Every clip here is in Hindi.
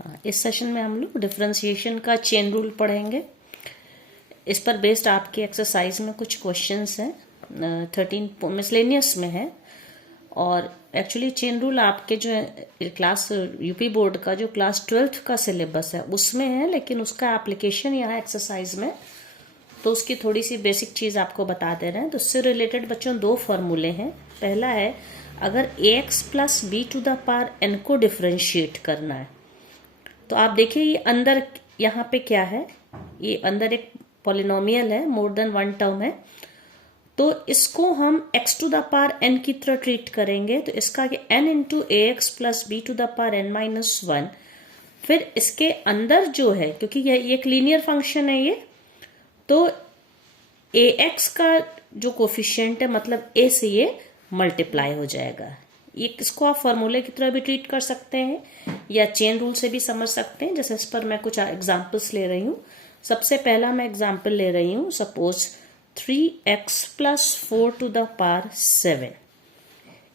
हाँ, इस सेशन में हम लोग डिफरेंशिएशन का चेन रूल पढ़ेंगे। इस पर बेस्ड आपके एक्सरसाइज में कुछ क्वेश्चंस हैं, 13 मिसलेनियस में है। और एक्चुअली चेन रूल आपके जो है क्लास यूपी बोर्ड का जो क्लास 12th का सिलेबस है उसमें है, लेकिन उसका एप्लीकेशन यहाँ एक्सरसाइज में, तो उसकी थोड़ी सी बेसिक चीज़ आपको बता दे रहे हैं। तो उससे रिलेटेड बच्चों दो फॉर्मूले हैं। पहला है, अगर ax plus B to the power n को डिफ्रेंशिएट करना है, तो आप देखिए ये अंदर यहाँ पे क्या है, ये अंदर एक पॉलिनोमियल है, मोर देन वन टर्म है। तो इसको हम x to the power n की तरह ट्रीट करेंगे। तो इसका n into A X plus B to the power n minus one. फिर इसके अंदर जो है, क्योंकि ये एक लीनियर फंक्शन है ये, तो ए एक्स का जो कोफिशिएंट है मतलब a से ये मल्टीप्लाई हो जाएगा। ये इसको आप फॉर्मूले की तरह भी ट्रीट कर सकते हैं या चेन रूल से भी समझ सकते हैं। जैसे इस पर मैं कुछ एग्जांपल्स ले रही हूँ। सबसे पहला मैं एग्जांपल ले रही हूँ, suppose 3x plus 4 to the power 7।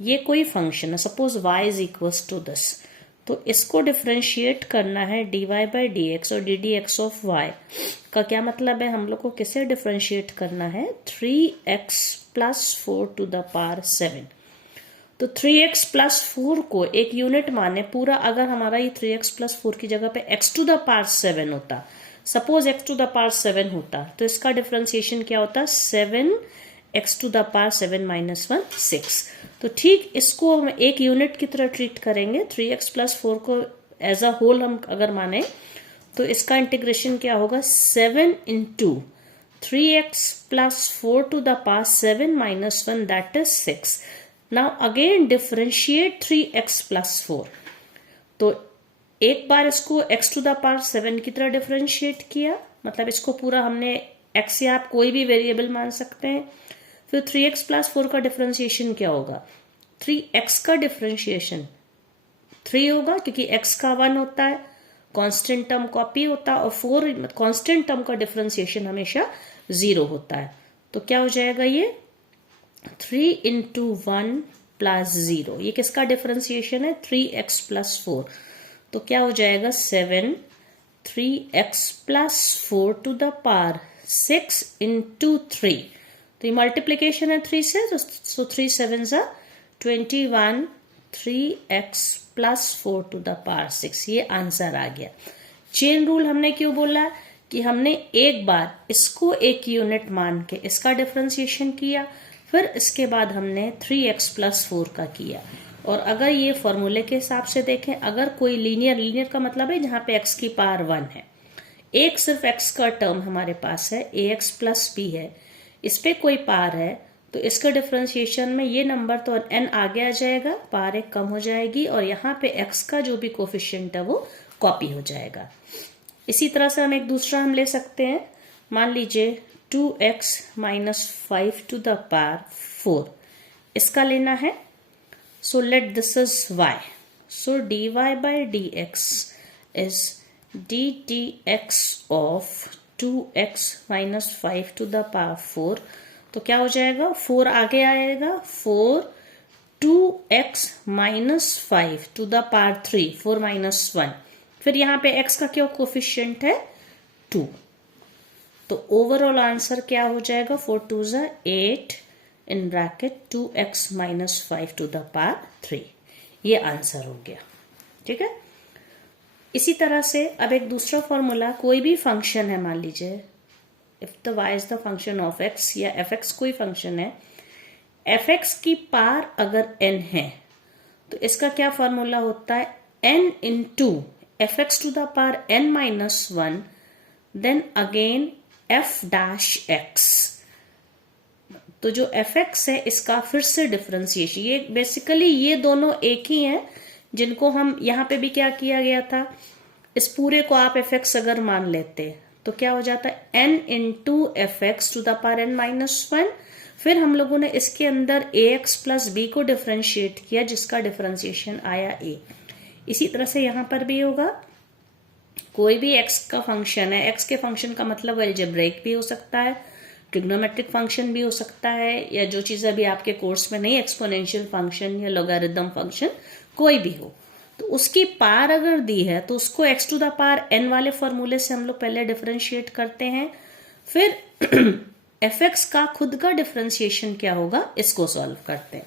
ये कोई फंक्शन है, suppose y is equals to this. तो इसको डिफ्रेंशिएट करना है dy बाई डी एक्स और D D X of Y का क्या मतलब है, हम लोग को किसे डिफ्रेंशिएट करना है, 3x plus 4 to the power 7। तो 3x प्लस 4 को एक यूनिट माने पूरा, अगर हमारा ये 3x प्लस 4 की जगह पे x टू द पावर 7 होता, suppose x to the power 7 होता, तो इसका डिफरेंशिएशन क्या होता, 7x to the power 7 minus 1 6। तो ठीक इसको हम एक यूनिट की तरह ट्रीट करेंगे। 3x प्लस 4 को एज अ होल हम अगर माने, तो इसका इंटीग्रेशन क्या होगा, 7 into 3x plus 4 to the power 7 minus 1 that is 6। Now again differentiate 3x plus 4। तो एक बार इसको x टू द पावर 7 की तरह डिफरेंशिएट किया, मतलब इसको पूरा हमने x या आप कोई भी वेरिएबल मान सकते हैं। फिर 3x प्लस 4 का डिफरेंशिएशन क्या होगा, 3x का डिफरेंशिएशन 3 होगा, क्योंकि x का 1 होता है, कांस्टेंट टर्म कॉपी होता है, और 4 कांस्टेंट टर्म का डिफरेंशिएशन हमेशा 0 होता है। तो क्या हो जाएगा, ये 3 इंटू 1 प्लस 0। ये किसका डिफरेंशिएशन है, 3x प्लस 4। तो क्या हो जाएगा, 7 3x plus 4 to the power 6 into 3। तो ये मल्टीप्लीकेशन है 3 से, तो 3 7 जा 21, 3x plus 4 to the power 6। ये आंसर आ गया। चेन रूल हमने क्यों बोला कि हमने एक बार इसको एक यूनिट मान के इसका डिफरेंशिएशन किया, फिर इसके बाद हमने 3x प्लस 4 का किया। और अगर ये फॉर्मूले के हिसाब से देखें, अगर कोई लीनियर का मतलब है जहां पे x की पावर 1 है, एक सिर्फ x का टर्म हमारे पास है, ax प्लस b है, इस पे कोई पावर है, तो इसका डिफरेंशिएशन में ये नंबर तो n आगे आ जाएगा, पावर एक कम हो जाएगी, और यहाँ पे x का जो भी कोफिशिएंट है वो कॉपी हो जाएगा। इसी तरह से हम एक दूसरा हम ले सकते हैं, मान लीजिए 2x minus 5 to the power 4, इसका लेना है। So let this is y. So dy by dx is ddx of 2x minus 5 to the power 4. तो क्या हो जाएगा, 4 आगे आएगा, 4 2x minus 5 to the power 3, 4 minus 1। फिर यहाँ पे x का क्या कोफिशिएंट है, 2। तो ओवरऑल आंसर क्या हो जाएगा, 4 2 जा 8 in bracket 2x minus 5 to the power 3। ये आंसर हो गया, ठीक है। इसी तरह से अब एक दूसरा फॉर्मूला, कोई भी फंक्शन है, मान लीजिए if the y is the function of x या fx कोई फंक्शन है, fx की पावर अगर n है, तो इसका क्या फॉर्मूला होता है, n into fx to the power n minus 1 then again f dash x। तो जो fx है इसका फिर से डिफरेंशिएशन, ये बेसिकली ये दोनों एक ही हैं, जिनको हम यहाँ पे भी क्या किया गया था, इस पूरे को आप fx अगर मान लेते तो क्या हो जाता है, n into fx to the power n minus 1। फिर हम लोगों ने इसके अंदर ax प्लस b को डिफरेंशिएट किया, जिसका डिफरेंशिएशन आया a। इसी तरह से यहाँ पर भी होगा, कोई भी x का फंक्शन है, x के फंक्शन का मतलब अलजेब्रिक भी हो सकता है, ट्रिग्नोमेट्रिक फंक्शन भी हो सकता है, या जो चीज़ अभी आपके कोर्स में नहीं, एक्सपोनेंशियल फंक्शन या लॉगरिदम फंक्शन कोई भी हो। तो उसकी पार अगर दी है तो उसको x to the power n वाले फॉर्मूले से हम लोग पहले डिफरेंशिएट करते हैं, फिर fx का खुद का डिफरेंशिएशन क्या होगा इसको सॉल्व करते हैं।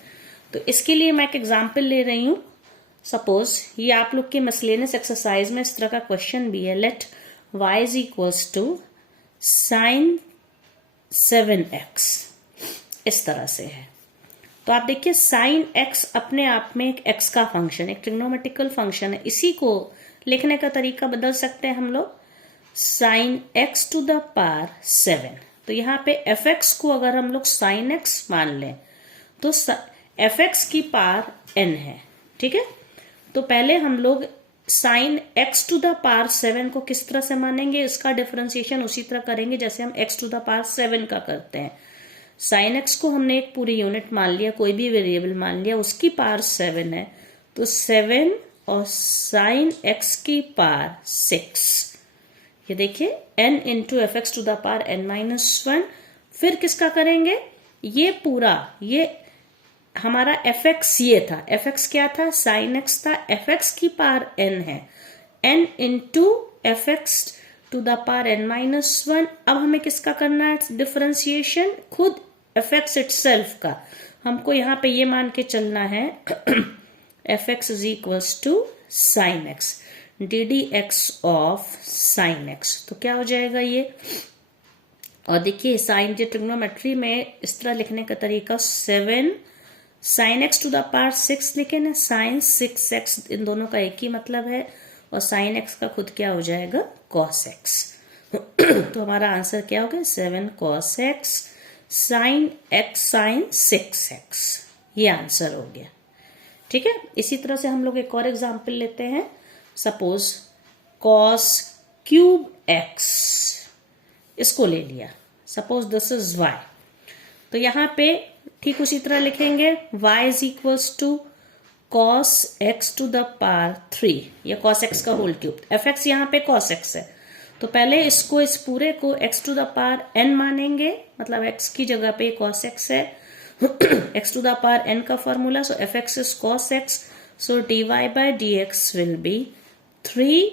तो इसके लिए मैं एक एग्जाम्पल ले रही हूं। सपोज ये आप लोग के मिसलेनियस एक्सरसाइज में इस तरह का क्वेश्चन भी है, let y is equals to sine 7x, इस तरह से है। तो आप देखिए साइन x अपने आप में एक x का फंक्शन, एक ट्रिग्नोमेट्रिकल फंक्शन है। इसी को लिखने का तरीका बदल सकते हैं हम लोग, sine x to the power 7। तो यहाँ पे fx को अगर हम लोग साइन x मान लें तो fx की पावर n है, ठीक है। तो पहले हम लोग sine x to the power 7 को किस तरह से मानेंगे, इसका डिफरेंशिएशन उसी तरह करेंगे जैसे हम x टू द पावर 7 का करते हैं। साइन x को हमने एक पूरी यूनिट मान लिया, कोई भी वेरिएबल मान लिया, उसकी पावर 7 है, तो 7 और साइन x की पावर 6, ये देखिए n into F X to the power n-1। फिर किसका करेंगे, ये पूरा, ये हमारा fx ये था, fx क्या था, साइन x था, fx की पावर n है, n into F X to the power n-1। अब हमें किसका करना है डिफरेंशिएशन, खुद fx इटसेल्फ का। हमको यहाँ पे ये मान के चलना है fx is equals to sine X, D D X of sine X. तो क्या हो जाएगा ये, और देखिए साइन जे ट्रिग्नोमेट्री में इस तरह लिखने का तरीका, 7 sine X to the power 6 लिखे ना, साइन 6x, इन दोनों का एक ही मतलब है, और साइन एक्स का खुद क्या हो जाएगा कॉस एक्स। तो हमारा आंसर क्या हो गया, 7 cos x sine x sine 6x, ये आंसर हो गया, ठीक है। इसी तरह से हम लोग एक और एग्जाम्पल लेते हैं। सपोज cos क्यूब x, इसको ले लिया, सपोज दिस इज y। तो यहाँ पे ठीक उसी तरह लिखेंगे, y is equals to cos x to the power 3 या cos x का होल क्यूब, fx यहाँ पे cos x है। तो पहले इसको, इस पूरे को x to the power n मानेंगे, मतलब x की जगह पे cos x है x to the power n का formula, so fx is cos x, so dy by dx will be 3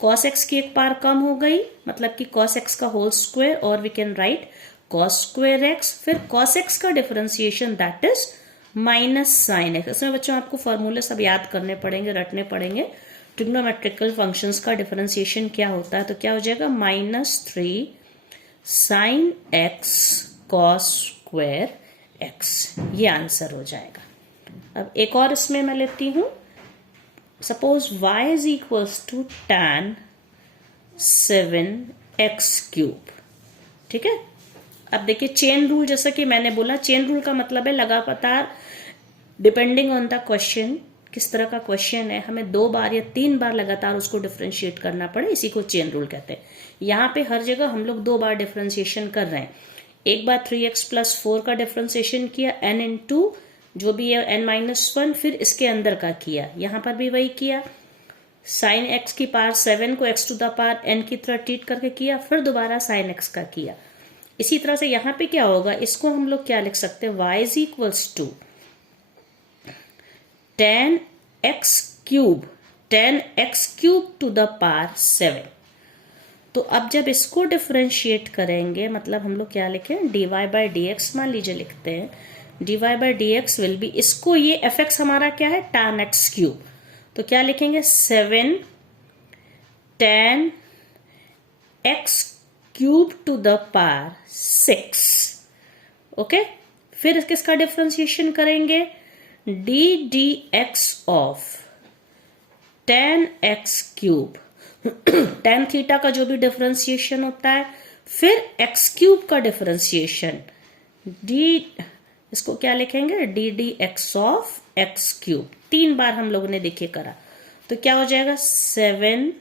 cos x की एक पावर कम हो गई, मतलब कि cos x का होल स्क्वायर, और we can write cos square x, फिर cos x का differentiation that is minus sine X. इसमें बच्चों आपको फॉर्मूले सब याद करने पड़ेंगे, रटने पड़ेंगे। ट्रिग्नोमेट्रिकल फंक्शंस का डिफरेंशिएशन क्या होता है, तो क्या हो जाएगा -3 sine X cos square X, ये आंसर हो जाएगा। अब एक और इसमें मैं लेती हूं, suppose y is equals to tan 7x cube, ठीक है। अब देखिए चेन रूल, जैसा कि मैंने बोला, चेन रूल का मतलब है लगातार, डिपेंडिंग ऑन द क्वेश्चन, किस तरह का क्वेश्चन है, हमें 2 बार या 3 बार लगातार उसको डिफरेंशिएट करना पड़े, इसी को चेन रूल कहते हैं। यहाँ पे हर जगह हम लोग 2 बार डिफरेंशिएशन कर रहे हैं। एक बार 3x + 4 का डिफरेंशिएशन किया, n इंटू जो भी है n-1, फिर इसके अंदर का किया, यहाँ पर भी वही किया, साइन x की पावर 7 को x to the power n की तरह ट्रीट करके किया, फिर दोबारा साइन x का किया। इसी तरह से यहाँ पे क्या होगा, इसको हम लोग क्या लिख सकते हैं, y is equals to tan x cube to the power 7। तो अब जब इसको डिफरेंशिएट करेंगे, मतलब हम लोग क्या लिखें, dy by dx मान लीजिए लिखते हैं, dy by dx will B, इसको ये fx हमारा क्या है, tan x क्यूब, तो क्या लिखेंगे, 7 tan x cube to the power 6, okay. फिर किसका डिफरेंशिएशन करेंगे, D D X of tan x cube, tan theta का जो भी डिफरेंशिएशन होता है, फिर x क्यूब का डिफरेंशिएशन, डी, इसको क्या लिखेंगे, D D X of x cube. 3 बार हम लोगों ने देखिए करा, तो क्या हो जाएगा, 7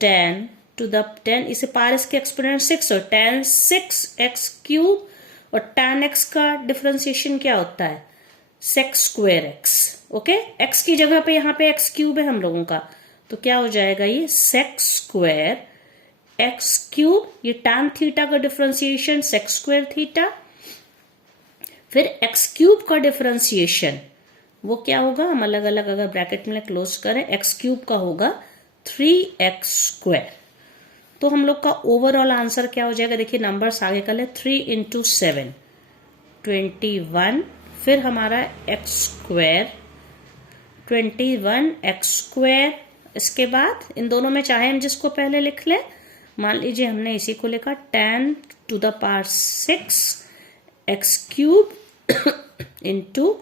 tan टू द 10, इसे पार इसके एक्सपोनेंट 6, और tan 6x क्यूब, और tan x का डिफरेंशिएशन क्या होता है, sec square x, okay. x की जगह पे यहाँ पे x क्यूब है हम लोगों का, तो क्या हो जाएगा ये sec स्क्वायर x क्यूब, ये tan थीटा का डिफरेंशिएशन sec स्क्वायर थीटा, फिर x क्यूब का डिफरेंशिएशन वो क्या होगा, हम अलग अलग अगर ब्रैकेट में क्लोज करें, एक्स क्यूब का होगा 3x²। तो हम लोग का ओवरऑल आंसर क्या हो जाएगा, देखिए नंबर्स आगे कर ले, 3 × 7 21, फिर हमारा x², 21x²। इसके बाद इन दोनों में चाहे हम जिसको पहले लिख लें, मान लीजिए हमने इसी को लिखा 10⁶ x³ इंटू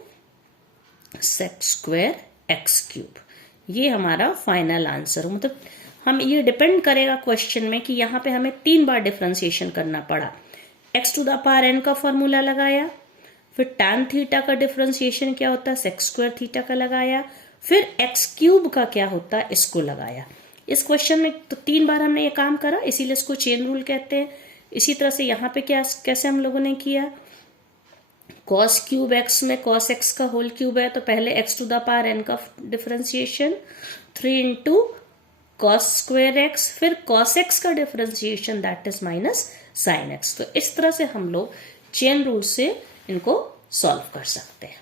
sec²x³। ये हमारा फाइनल आंसर हो। मतलब हम ये डिपेंड करेगा क्वेश्चन में कि यहाँ पे हमें 3 बार डिफरेंशिएशन करना पड़ा। x⁴n का फॉर्मूला लगाया, फिर tan थीटा का डिफरेंशिएशन क्या होता है, sec² का लगाया, फिर x³ का क्या होता है, इसको लगाया। इस क्वेश्चन में तो 3 बार हमने ये काम करा, इसीलिए इसको चेन रूल कहते हैं। इसी तरह से यहाँ पे क्या कैसे हम लोगों ने किया, cos³ x में cos x का होल क्यूब है, तो पहले x⁴n का डिफरेंशिएशन 3 × cos²x, फिर cos x का differentiation that is -sin x। तो इस तरह से हम लोग चेन रूल से इनको सॉल्व कर सकते हैं।